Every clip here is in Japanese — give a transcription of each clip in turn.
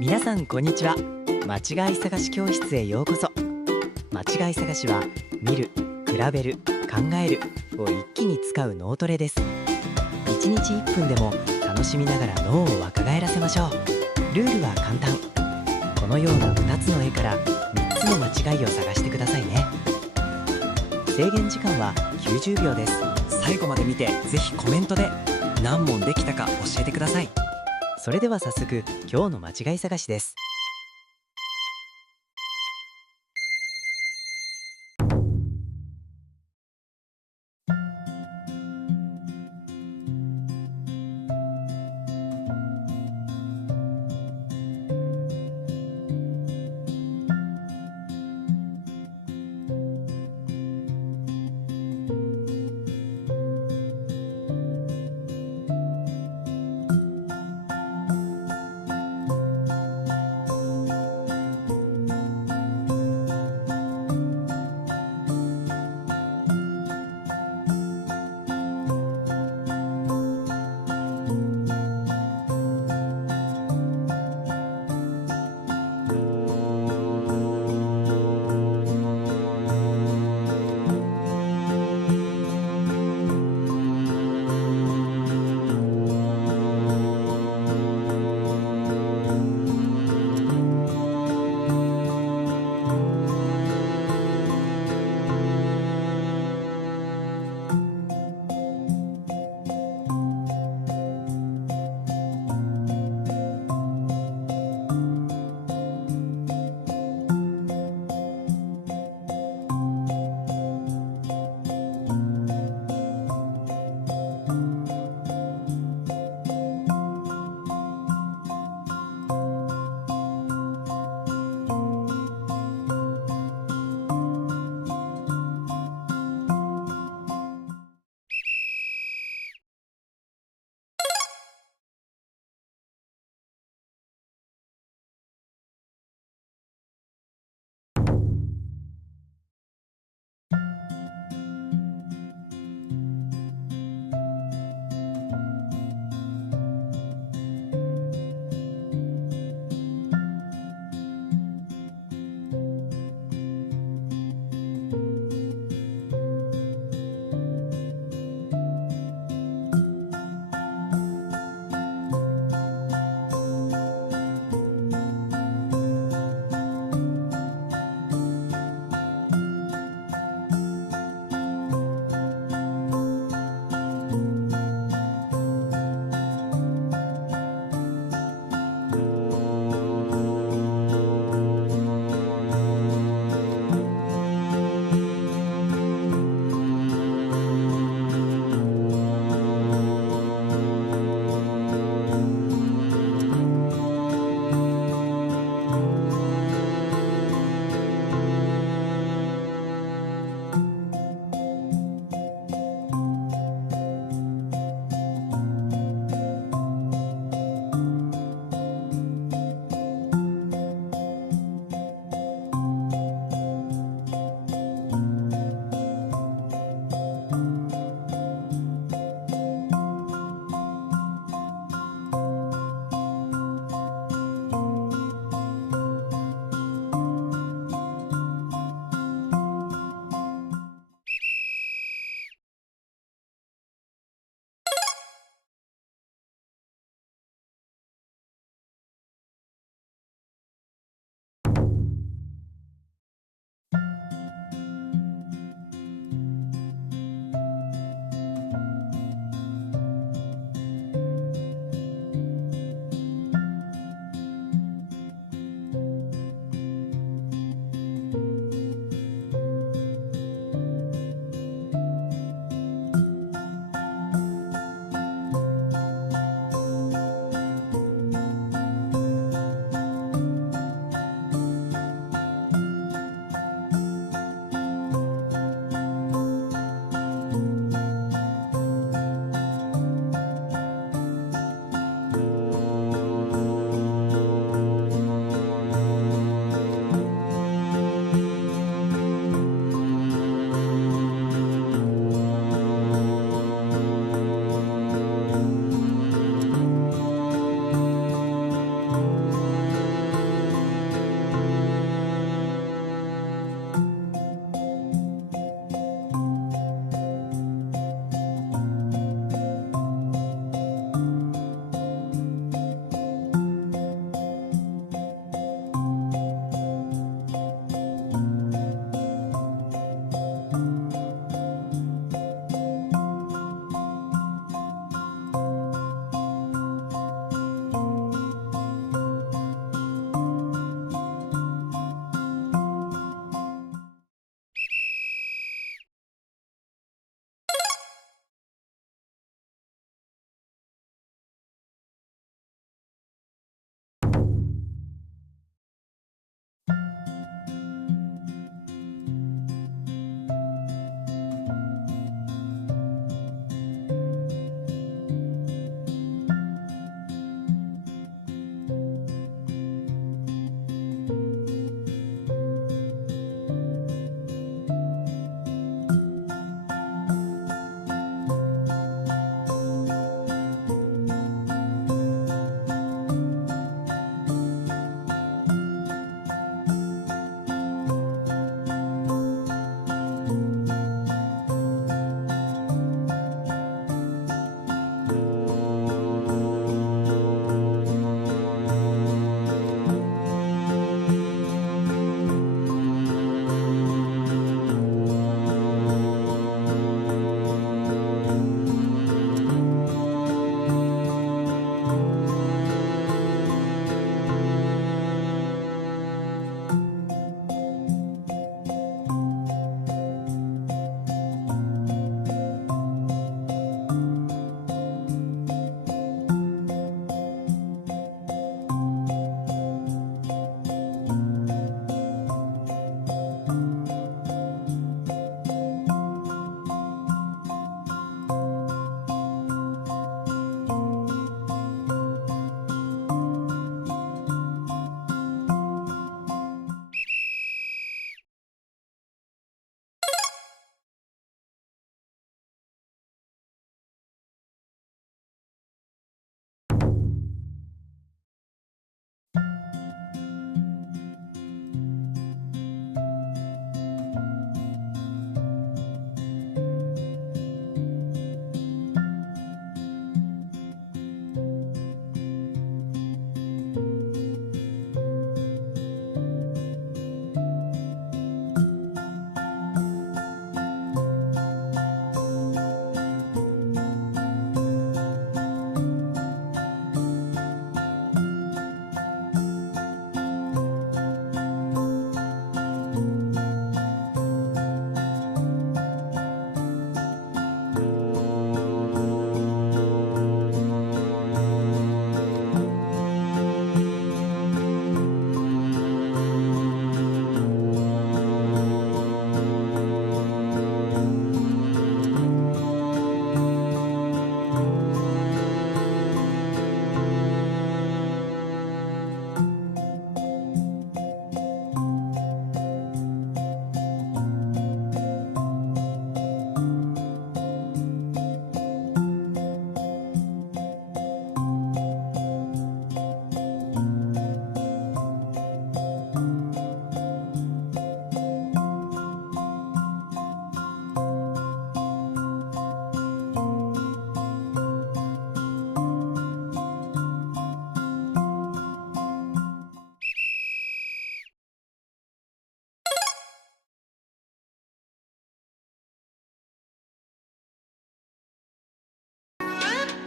皆さんこんにちは。間違い探し教室へようこそ。間違い探しは見る、比べる、考えるを一気に使う脳トレです。1日1分でも楽しみながら脳を若返らせましょう。ルールは簡単。このような2つの絵から3つの間違いを探してくださいね。制限時間は90秒です。最後まで見て、ぜひコメントで何問できたか教えてください。それでは早速今日の間違い探しです。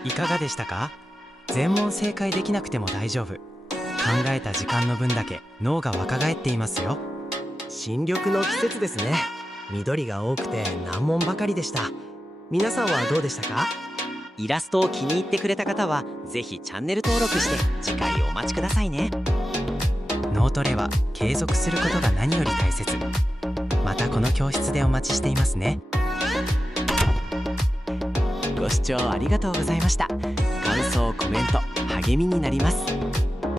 いかがでしたか？全問正解できなくても大丈夫。考えた時間の分だけ脳が若返っていますよ。新緑の季節ですね。緑が多くて難問ばかりでした。皆さんはどうでしたか？イラストを気に入ってくれた方はぜひチャンネル登録して次回をお待ちくださいね。脳トレは継続することが何より大切。またこの教室でお待ちしていますね。ご視聴ありがとうございました。感想コメント励みになります。